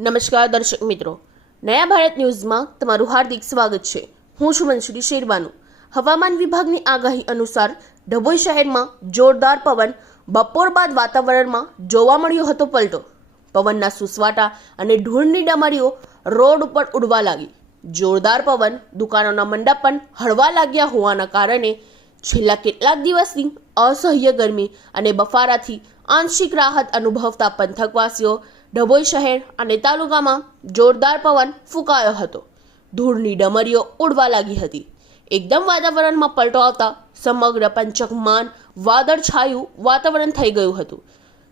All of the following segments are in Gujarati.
નમસ્કાર દર્શક મિત્રો, નયા ભારત ન્યૂઝમાં તમારું હાર્દિક સ્વાગત છે। હું છું મંશ્રી શેરવાનું। હવામાન વિભાગની આગાહી અનુસાર ડભોઈ શહેરમાં જોરદાર પવન, બપોર બાદ વાતાવરણમાં જોવા મળ્યો હતો પલટો। પવનના સુસવાટા અને ધૂળની ડમરીઓ રોડ ઉપર ઉડવા લાગી। જોરદાર પવન, દુકાનોના મંડપ પણ હળવા લાગ્યા હોવાના કારણે છેલ્લા કેટલાક દિવસની અસહ્ય ગરમી અને બફારાથી આંશિક રાહત અનુભવતા પંથકવાસીઓ ડભોઈ શહેર અને તાલુકામાં જોરદાર પવન ફૂંકાયો હતો। ધૂળની ડમરીઓ ઉડવા લાગી હતી। એકદમ વાતાવરણમાં પલટો આવતા સમગ્ર પંચકમાં વાદળછાયું વાતાવરણ થઈ ગયું હતું।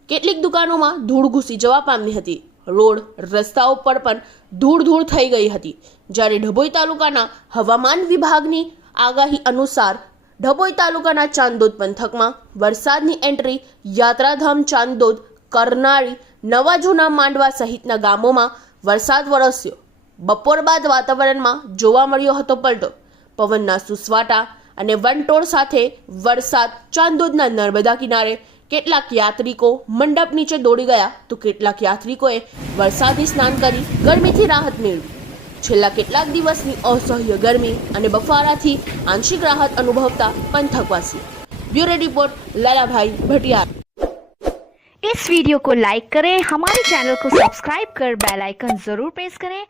કેટલીક દુકાનોમાં ધૂળ ઘૂસી જવા પામી હતી। રોડ રસ્તાઓ પર પણ ધૂળ થઈ ગઈ હતી। જ્યારે ડભોઈ તાલુકાના હવામાન વિભાગની આગાહી અનુસાર ડભોઈ તાલુકાના ચાંદોદ પંથકમાં વરસાદની એન્ટ્રી યાત્રાધામ ચાંદોદ, કરનાળી, નવા જૂના માંડવા સહિતના ગામોમાં વરસાદ વરસ્યો। બપોર બાદ વાતાવરણમાં જોવા મળ્યો હતો પલટો। પવનના સુસવાટા અને વંટોળ સાથે વરસાદ। ચાંદોદના નર્મદા કિનારે કેટલાક યાત્રિકો મંડપ નીચે દોડી ગયા તો કેટલાક યાત્રિકોએ વરસાદી સ્નાન કરી ગરમીથી રાહત મેળવી। છેલ્લા કેટલાક દિવસની અસહ્ય ગરમી અને બફારાથી આંશિક રાહત અનુભવતા પંથકવાસી। Bureau report Lalabhai Bhatiyar. इस वीडियो को लाइक करें, हमारे चैनल को सब्सक्राइब कर बेल आइकन जरूर प्रेस करें